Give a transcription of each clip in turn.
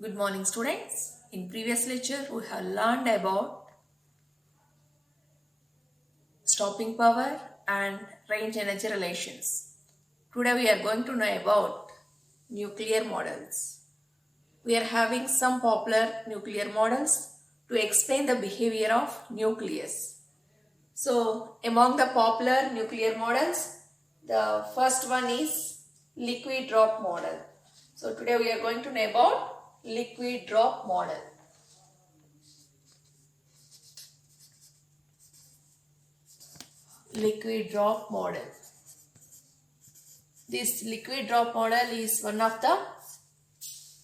Good morning, students. In previous lecture, we have learned about stopping power and range energy relations. Today, we are going to know about nuclear models. We are having some popular nuclear models to explain the behavior of nucleus. So, among the popular nuclear models, the first one is liquid drop model. So, today we are going to know about liquid drop model. Liquid drop model. This liquid drop model is one of the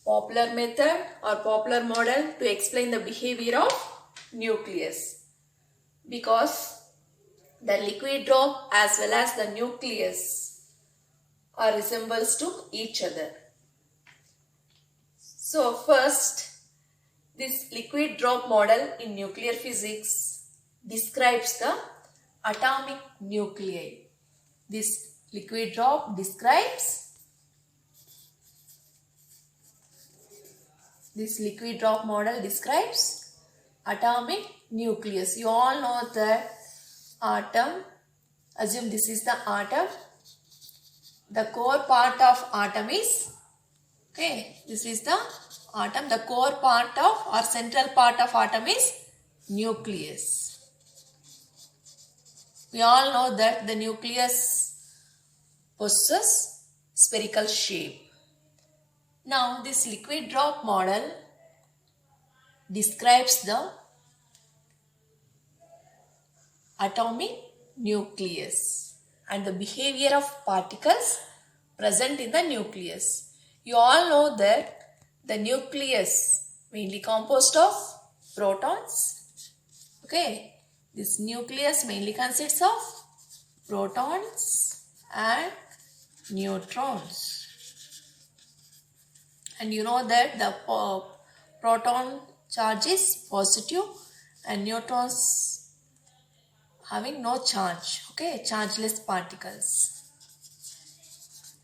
popular method or popular model to explain the behavior of nucleus, because the liquid drop as well as the nucleus are resembles to each other. So first, this liquid drop model in nuclear physics describes the atomic nuclei. This liquid drop describes atomic nucleus. You all know that atom, assume this is the atom. The core part of atom is, this is the atom. The core part of or central part of atom is nucleus. We all know that the nucleus possesses spherical shape. Now, this liquid drop model describes the atomic nucleus and the behavior of particles present in the nucleus. You all know that the nucleus mainly composed of protons. This nucleus mainly consists of protons and neutrons. And you know that the proton charge is positive and neutrons having no charge. Chargeless particles.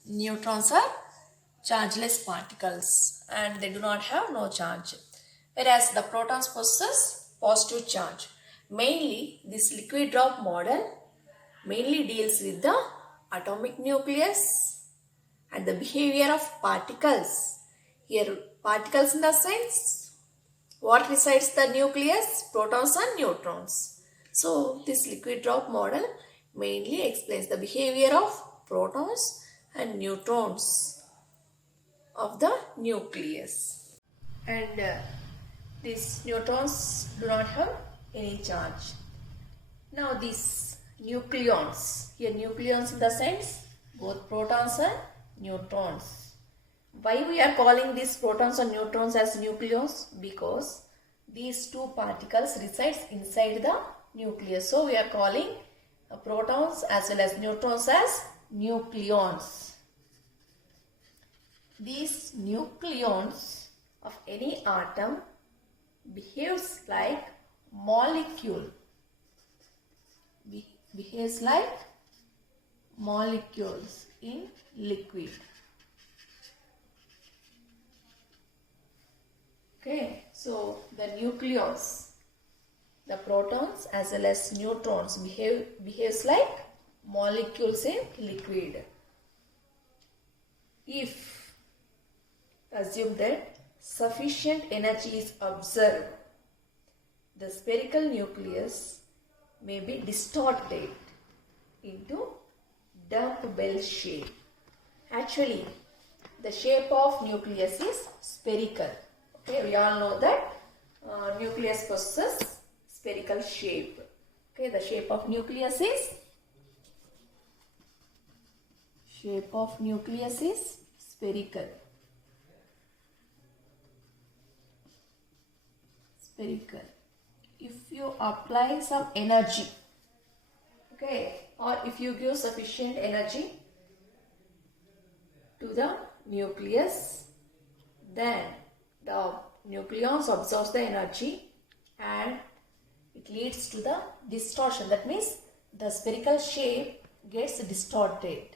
Neutrons are chargeless particles and they do not have no charge. Whereas the protons possess positive charge. Mainly, this liquid drop model mainly deals with the atomic nucleus and the behavior of particles. Here, particles in the sense, what resides the nucleus? Protons and neutrons. So, this liquid drop model mainly explains the behavior of protons and neutrons of the nucleus. And these neutrons do not have any charge. Now, these nucleons, here nucleons in the sense, both protons and neutrons. Why we are calling these protons and neutrons as nucleons? Because these two particles resides inside the nucleus. So we are calling protons as well as neutrons as nucleons. These nucleons of any atom behaves like molecule. Behaves like molecules in liquid. So the nucleons, the protons as well as neutrons behaves like molecules in liquid. If assume that sufficient energy is observed, the spherical nucleus may be distorted into dumbbell shape. Actually, the shape of nucleus is spherical. We all know that nucleus possesses spherical shape. The shape of nucleus is spherical. If you apply some energy, or if you give sufficient energy to the nucleus, then the nucleons absorbs the energy and it leads to the distortion. That means the spherical shape gets distorted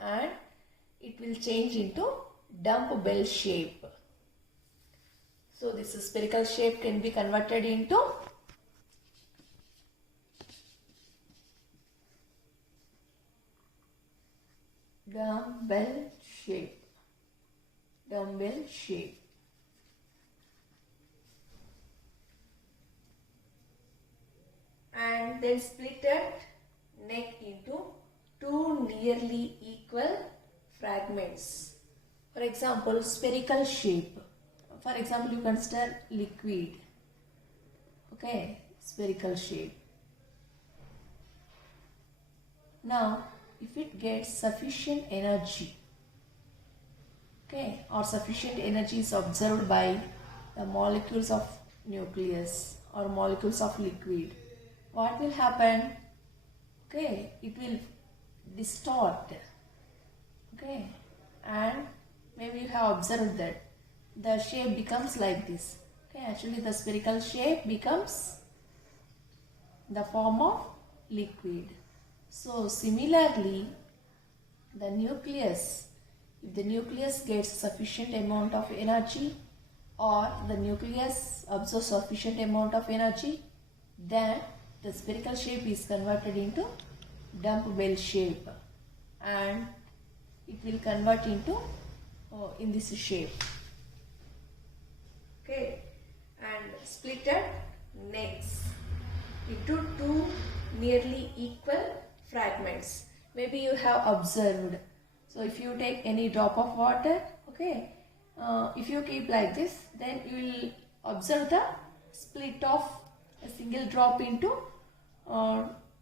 and it will change into dump bell shape. So this spherical shape can be converted into dumbbell shape. Dumbbell shape. And then splitted neck into two nearly equal fragments. For example, spherical shape. For example, you consider liquid. Okay, spherical shape. Now, if it gets sufficient energy, okay, or sufficient energy is observed by the molecules of nucleus or molecules of liquid, what will happen? Okay, it will distort. Okay, and maybe you have observed that the shape becomes like this. Okay, actually the spherical shape becomes the form of liquid. So similarly, the nucleus, if the nucleus gets sufficient amount of energy or the nucleus absorbs sufficient amount of energy, then the spherical shape is converted into dump bell shape and it will convert into in this shape. Okay, and splitted necks into two nearly equal fragments. Maybe you have observed. So if you take any drop of water, okay, if you keep like this, then you will observe the split of a single drop into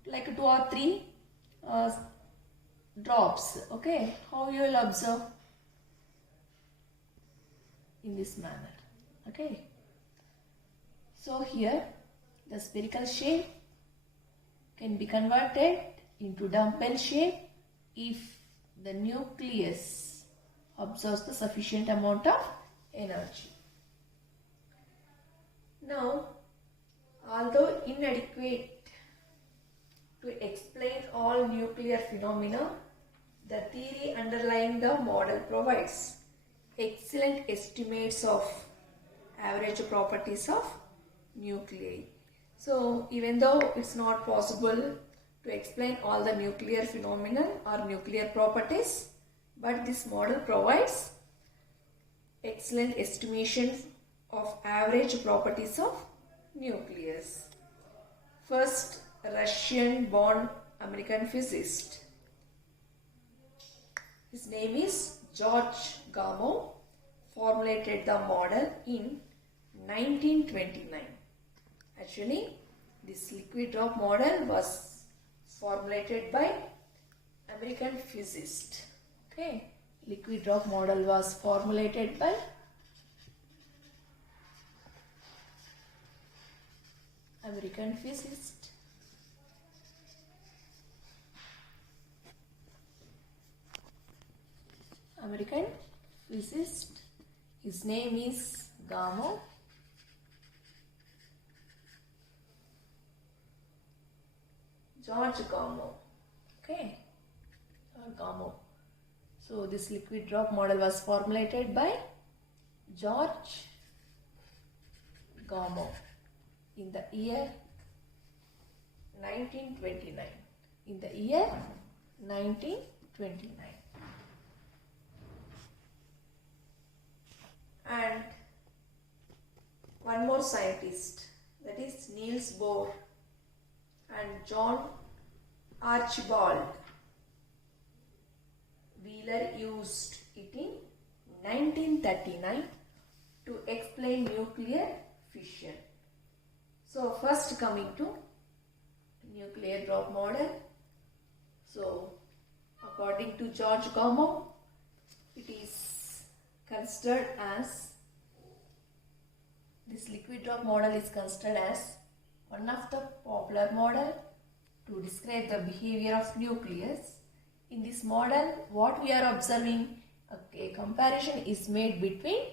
like 2 or 3 drops. Okay, how you will observe? In this manner. Okay, so here the spherical shape can be converted into dump bell shape if the nucleus absorbs the sufficient amount of energy. Now, although inadequate to explain all nuclear phenomena, the theory underlying the model provides excellent estimates of average properties of nuclei. So even though it's not possible to explain all the nuclear phenomena or nuclear properties, but this model provides excellent estimation of average properties of nucleus. First, Russian-born American physicist. His name is George Gamow, formulated the model in 1929. Actually, this liquid drop model was formulated by American physicist. Okay, liquid drop model was formulated by American physicist. American physicist. His name is Gamow. George Gamow. Okay, Gamow. So this liquid drop model was formulated by George Gamow in the year 1929. In the year 1929. And one more scientist, that is Niels Bohr and John Archibald Wheeler used it in 1939 to explain nuclear fission. So first coming to nuclear drop model. So according to George Gamow, it is considered as, this liquid drop model is considered as one of the popular model to describe the behavior of nucleus. In this model, what we are observing, a comparison is made between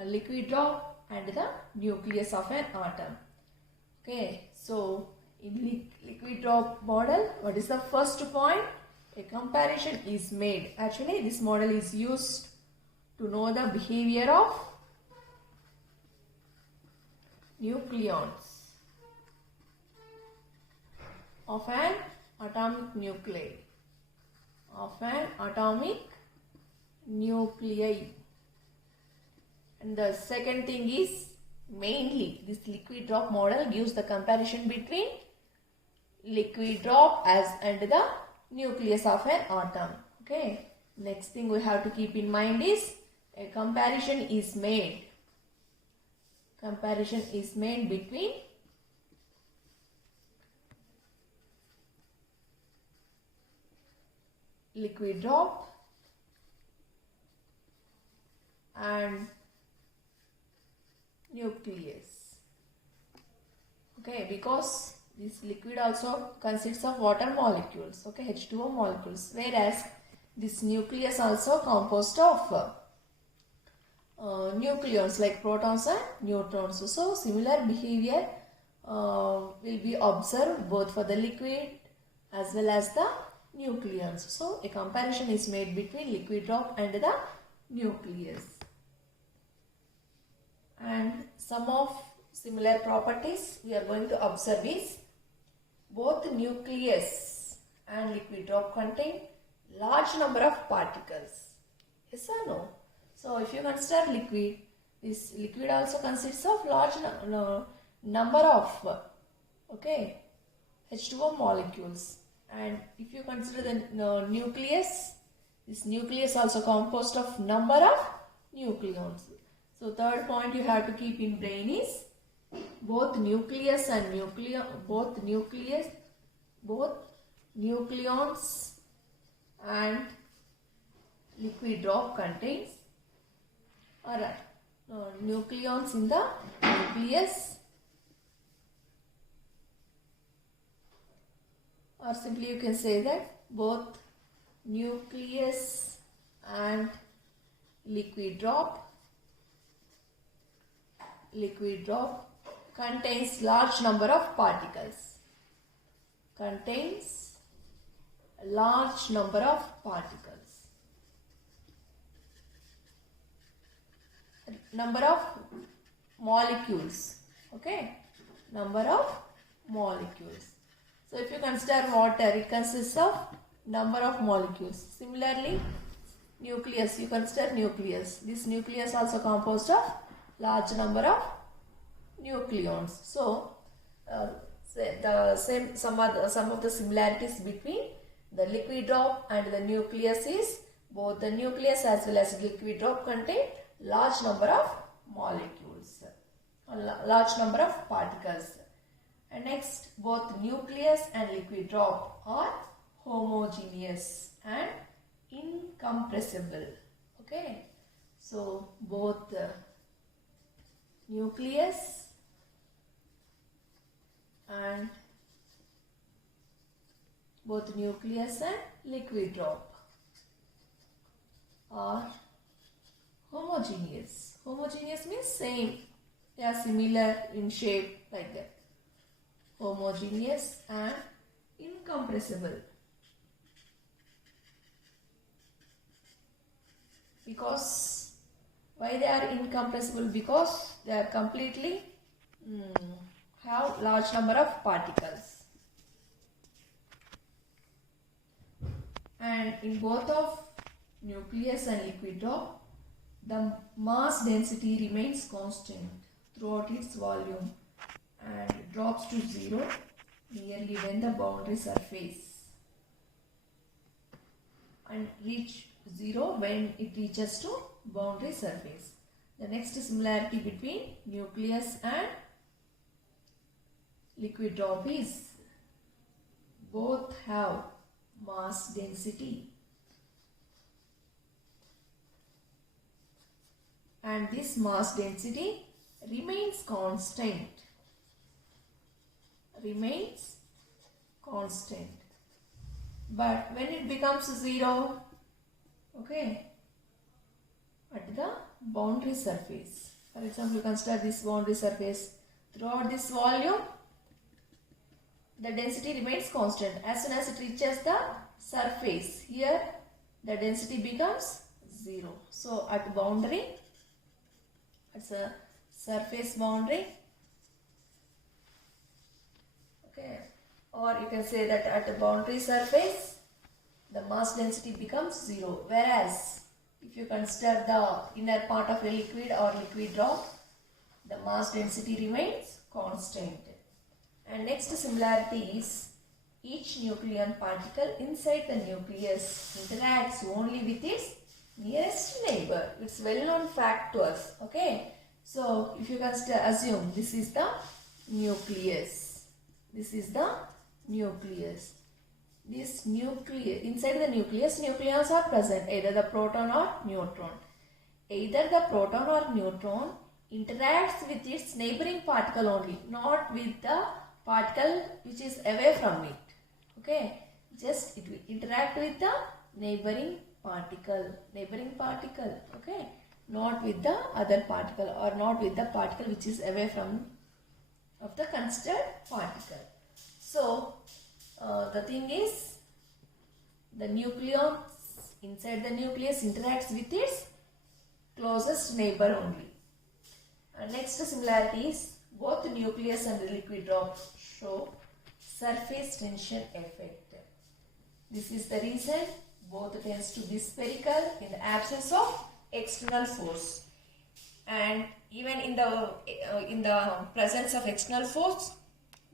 a liquid drop and the nucleus of an atom. Okay, so in liquid drop model, what is the first point? A comparison is made. Actually, this model is used to know the behavior of nucleons of an atomic nuclei. And the second thing is, mainly this liquid drop model gives the comparison between liquid drop and the nucleus of an atom. Okay. Next thing we have to keep in mind is a comparison is made. Comparison is made between liquid drop and nucleus. Okay, because this liquid also consists of water molecules, okay, H2O molecules, whereas this nucleus also composed of nucleons like protons and neutrons. So similar behavior will be observed both for the liquid as well as the nucleons. So a comparison is made between liquid drop and the nucleus. And some of similar properties we are going to observe is, both nucleus and liquid drop contain large number of particles. Yes or no? So if you consider liquid, this liquid also consists of large number of H2O molecules. And if you consider the nucleus, this nucleus also composed of number of nucleons. So third point you have to keep in brain is, both nucleus and both nucleons and liquid drop contains nucleons in the nucleus, or simply you can say that both nucleus and liquid drop contains large number of particles. Number of molecules. Okay, number of molecules. So if you consider water, it consists of number of molecules. Similarly, nucleus, you consider nucleus. This nucleus also composed of large number of nucleons. So some of the similarities between the liquid drop and the nucleus is, both the nucleus as well as liquid drop contain large number of molecules, large number of particles. And next, both nucleus and liquid drop are homogeneous and incompressible. Okay, so both nucleus and liquid drop are homogeneous. Homogeneous means same, they are similar in shape, like that. Homogeneous and incompressible. Because why they are incompressible? Because they are completely have large number of particles. And in both of nucleus and liquid drop, the mass density remains constant throughout its volume and drops to zero nearly when the boundary surface, and reach zero when it reaches to boundary surface. The next similarity between nucleus and liquid drop is, both have mass density, and this mass density remains constant. But when it becomes zero, okay, at the boundary surface, for example, consider this boundary surface. Throughout this volume, the density remains constant. As soon as it reaches the surface, here the density becomes 0. So at boundary, it's a surface boundary. Okay, or you can say that at the boundary surface, the mass density becomes 0. Whereas if you consider the inner part of a liquid or liquid drop, the mass density remains constant. And next similarity is each nucleon particle inside the nucleus interacts only with its nearest neighbor. It's well known fact to us. Okay. So if you consider, assume this is the nucleus. This is the nucleus. This nucleus, inside the nucleus, nucleons are present, either the proton or neutron. Either the proton or neutron interacts with its neighboring particle only, not with the particle which is away from it. Okay, just it will interact with the neighboring particle. Okay, not with the other particle or not with the particle which is away from of the considered particle. So the thing is, the nucleon inside the nucleus interacts with its closest neighbor only. And next similarity is both the nucleus and the liquid drop show surface tension effect. This is the reason both tends to be spherical in the absence of external force. And even in the presence of external force,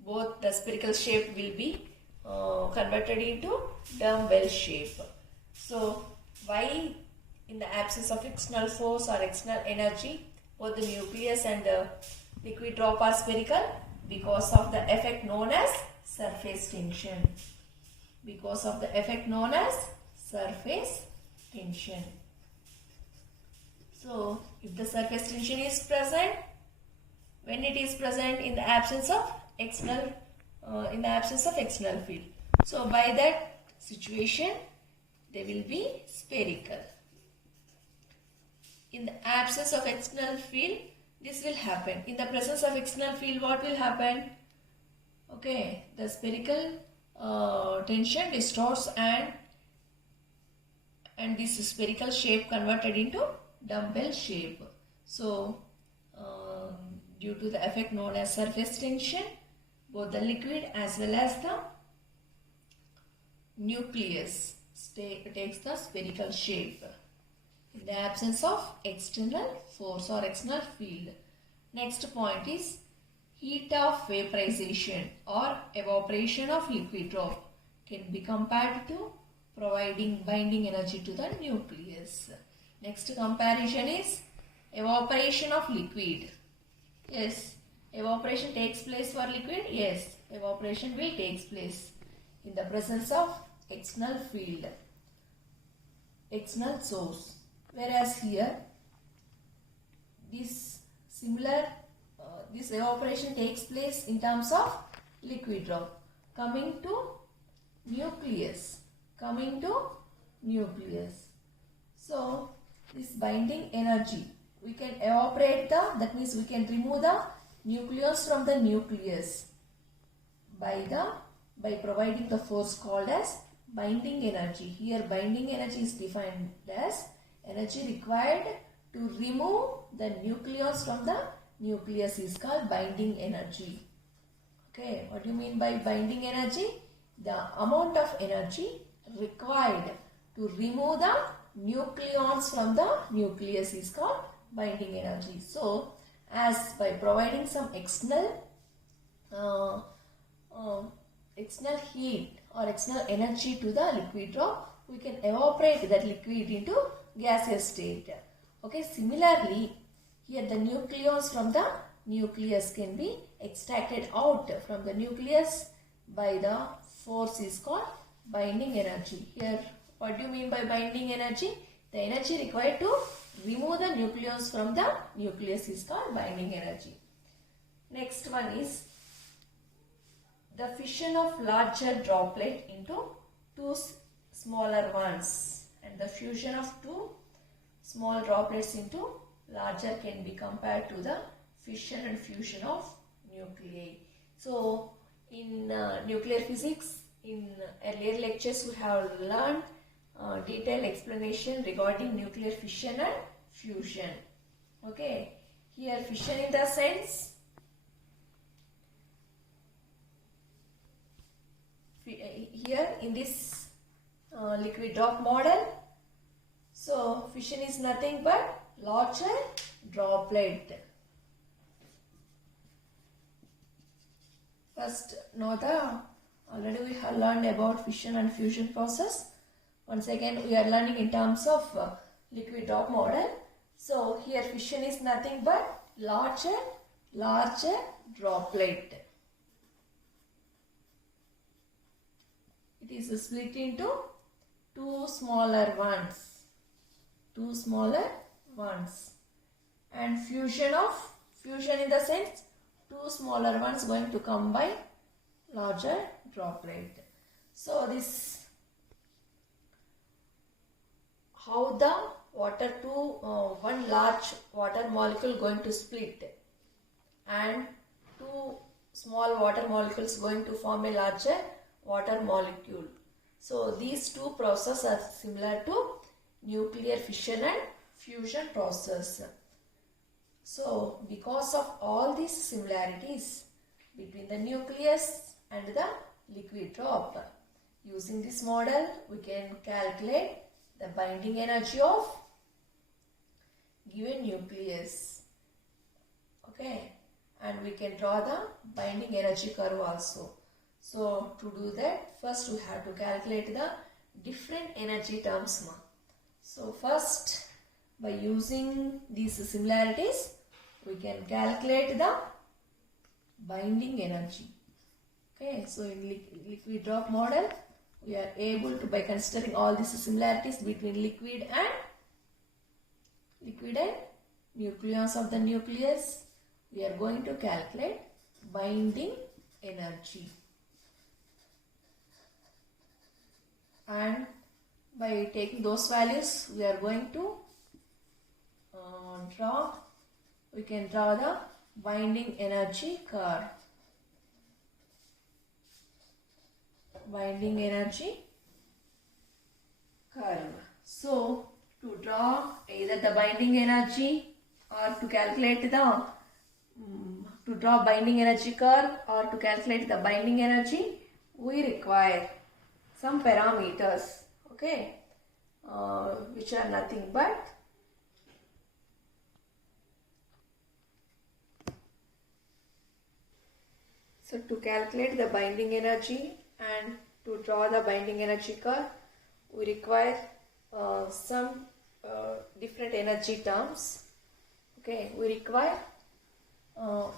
both the spherical shape will be converted into dumbbell shape. So why in the absence of external force or external energy, both the nucleus and the liquid drop are spherical? Because of the effect known as surface tension. Because of the effect known as surface tension. So if the surface tension is present, when it is present in the absence of external field. So by that situation, they will be spherical. In the absence of external field, this will happen. In the presence of external field, what will happen? Okay, the spherical tension distorts and this spherical shape converted into dumbbell shape. So due to the effect known as surface tension, both the liquid as well as the nucleus takes the spherical shape in the absence of external force or external field. Next point is heat of vaporization or evaporation of liquid drop can be compared to providing binding energy to the nucleus. Next comparison is evaporation of liquid. Yes, evaporation takes place for liquid. Yes, evaporation will take place in the presence of external field, external source. Whereas here, this evaporation takes place in terms of liquid drop. Coming to nucleus. So this binding energy, we can evaporate that means we can remove the nucleus from the nucleus by providing the force called as binding energy. Here binding energy is defined as energy required to remove the nucleus from the nucleus is called binding energy. Okay, what do you mean by binding energy? The amount of energy required to remove the nucleons from the nucleus is called binding energy. So, as by providing some external heat or external energy to the liquid drop, we can evaporate that liquid into gaseous state. Okay, similarly, here the nucleons from the nucleus can be extracted out from the nucleus by the force is called binding energy. Here, what do you mean by binding energy? The energy required to remove the nucleons from the nucleus is called binding energy. Next one is the fission of larger droplet into two smaller ones, and the fusion of two small droplets into larger can be compared to the fission and fusion of nuclei. So in nuclear physics, in earlier lectures we have learned detailed explanation regarding nuclear fission and fusion. Okay, here fission in the sense here in this liquid drop model. So fission is nothing but larger droplet. First, already we have learned about fission and fusion process. Once again, we are learning in terms of liquid drop model. So here fission is nothing but larger droplet. It is split into two smaller ones. And fusion in the sense two smaller ones going to combine larger droplet. So this how the water to one large water molecule going to split and two small water molecules going to form a larger water molecule. So these two processes are similar to nuclear fission and fusion process. So because of all these similarities between the nucleus and the liquid drop, using this model we can calculate the binding energy of given nucleus. Okay, and we can draw the binding energy curve also. So to do that, first we have to calculate the different energy terms. So first, by using these similarities, we can calculate the binding energy. Okay, so in liquid drop model, we are able to, by considering all these similarities between liquid and nucleus of the nucleus, we are going to calculate binding energy. And by taking those values, we are going to we can draw the binding energy curve. Binding energy curve. So to draw either the binding energy or to calculate the to draw binding energy curve or to calculate the binding energy, we require some parameters, okay, which are nothing but so to calculate the binding energy and to draw the binding energy curve, we require some different energy terms. Okay, we require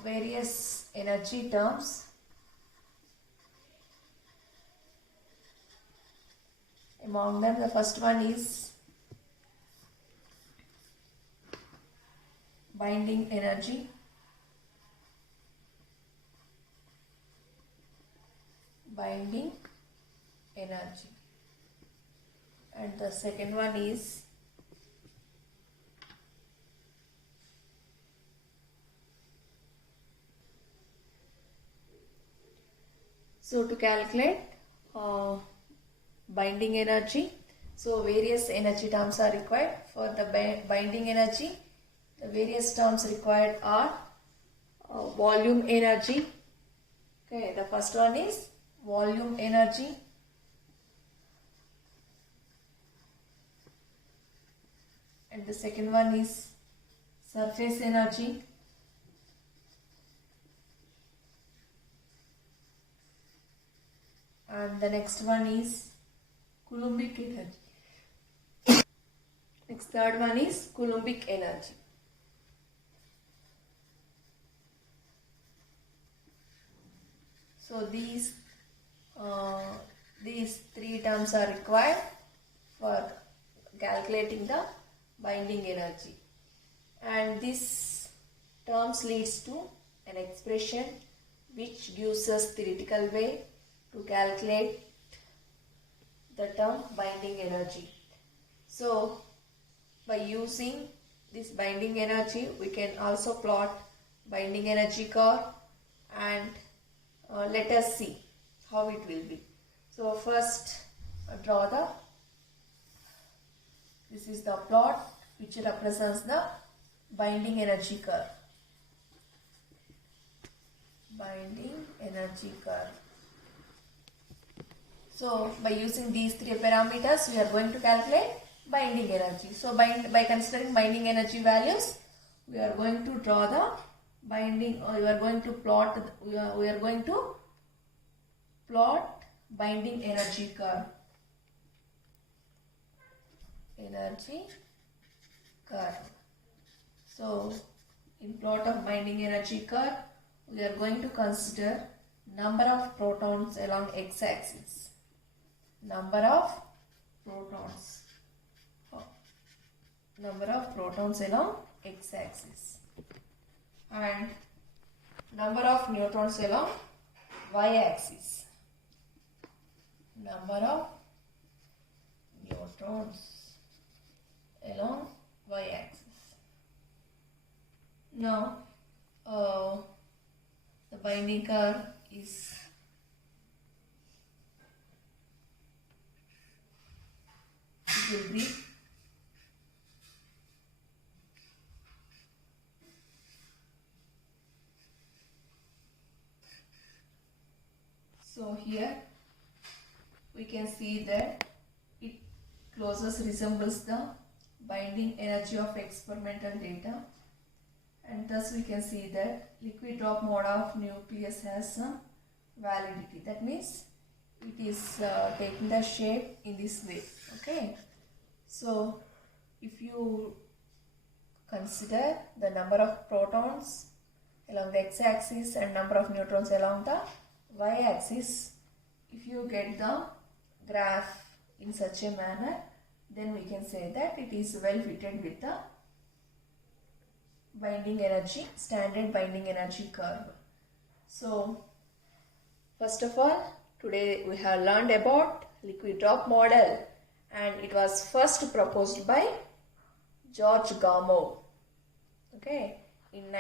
various energy terms. Among them, the first one is binding energy. Binding energy. And the second one is so to calculate binding energy, so various energy terms are required for the binding energy. The various terms required are volume energy. Okay, the first one is volume energy. And the second one is surface energy. And the next one is Coulombic energy. Next, third one is Coulombic energy. So these three terms are required for calculating the binding energy, and this terms leads to an expression which gives us theoretical way to calculate the term binding energy. So by using this binding energy, we can also plot binding energy curve, and let us see how it will be. So first draw the This is the plot which represents the binding energy curve. Binding energy curve. So by using these three parameters, we are going to calculate binding energy. So by considering binding energy values, we are going to draw the binding, or we are going to plot. We are going to plot binding energy curve. Energy curve. So in plot of binding energy curve, we are going to consider number of protons along x-axis. Number of protons. Number of protons along x-axis. And number of neutrons along y-axis. Number of neutrons along y-axis. Now, the binding curve is will be so here we can see that it closely resembles the binding energy of experimental data, and thus we can see that liquid drop mode of nucleus has some validity. That means it is taking the shape in this way. Okay. So if you consider the number of protons along the x-axis and number of neutrons along the y-axis, if you get the graph in such a manner, then we can say that it is well fitted with the binding energy, standard binding energy curve. So first of all, today we have learned about liquid drop model, and it was first proposed by George Gamow. Okay, in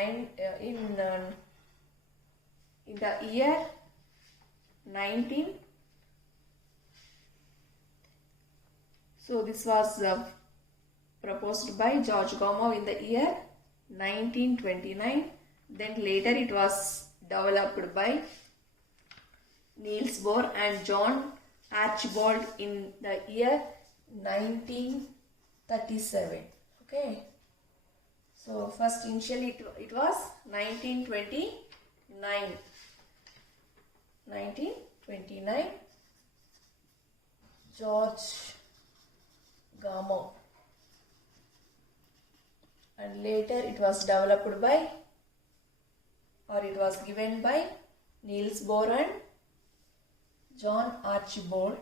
the year 19. So this was proposed by George Gamow in the year 1929. Then later it was developed by Niels Bohr and John Archibald in the year 1937. Okay. So first initially it was 1929. 1929, George Gamow, and later it was developed by, or it was given by, Niels Bohr and John Archibald.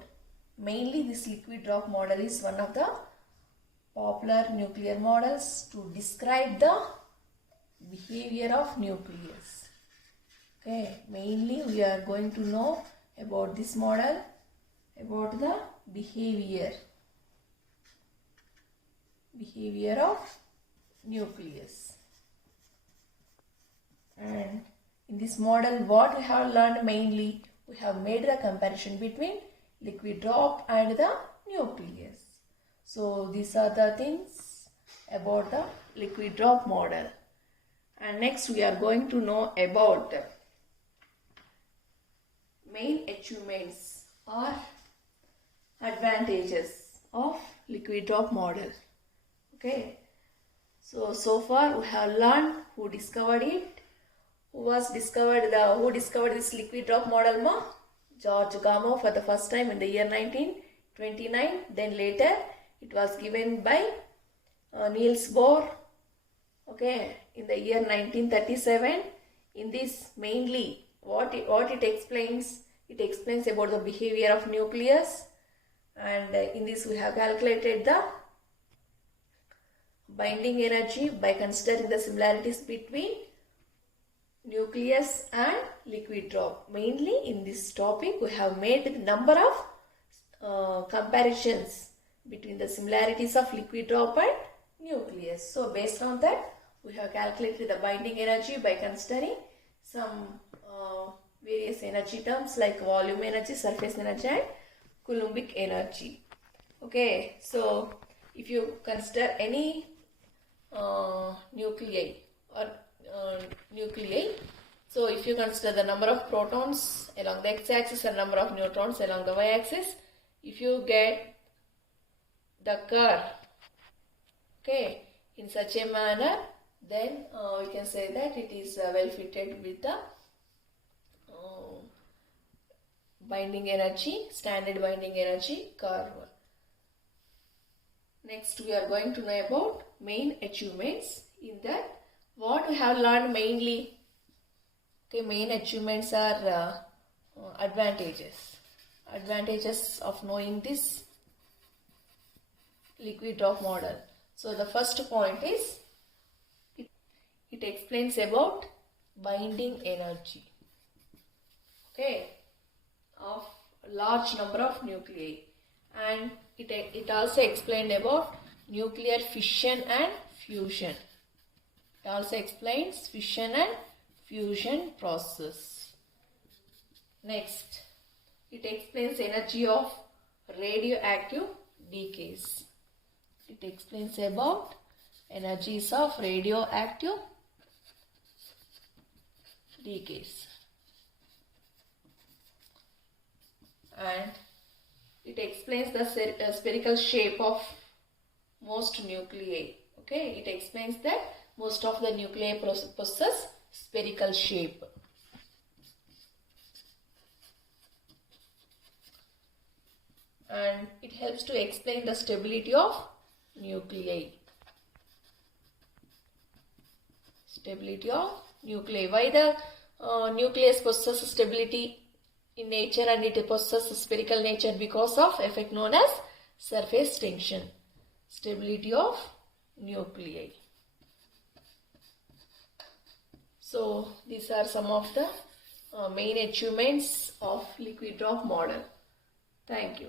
Mainly this liquid drop model is one of the popular nuclear models to describe the behavior of nucleus. Okay, mainly we are going to know about this model, about the behavior of nucleus. And in this model, what we have learned mainly, we have made the comparison between liquid drop and the nucleus. So these are the things about the liquid drop model. And next we are going to know about main achievements or advantages of liquid drop model. Okay, so far we have learned who discovered it, who discovered this liquid drop model ma? George Gamow for the first time in the year 1929. Then later it was given by Niels Bohr, okay, in the year 1937. In this mainly what it explains about the behavior of nucleus, and in this we have calculated the binding energy by considering the similarities between nucleus and liquid drop. Mainly in this topic we have made the number of comparisons between the similarities of liquid drop and nucleus. So based on that we have calculated the binding energy by considering some various energy terms like volume energy, surface energy and Coulombic energy. Okay, so if you consider any nuclei or nuclei, so if you consider the number of protons along the x-axis and number of neutrons along the y-axis, if you get the curve, okay, in such a manner, then we can say that it is well fitted with the binding energy, standard binding energy curve. Next, we are going to know about main achievements. In that, what we have learned mainly, okay, main achievements are advantages. Advantages of knowing this liquid drop model. So the first point is, it explains about binding energy, okay, of large number of nuclei, and it also explained about nuclear fission and fusion. It also explains fission and fusion process. Next, it explains energy of radioactive decays. It explains about energies of radioactive decays. And it explains the spherical shape of most nuclei. Okay, it explains that most of the nuclei possess spherical shape. And it helps to explain the stability of nuclei. Stability of nuclei. Why the nucleus possesses stability in nature and it possesses spherical nature? Because of effect known as surface tension. Stability of nuclei. So these are some of the main achievements of liquid drop model. Thank you.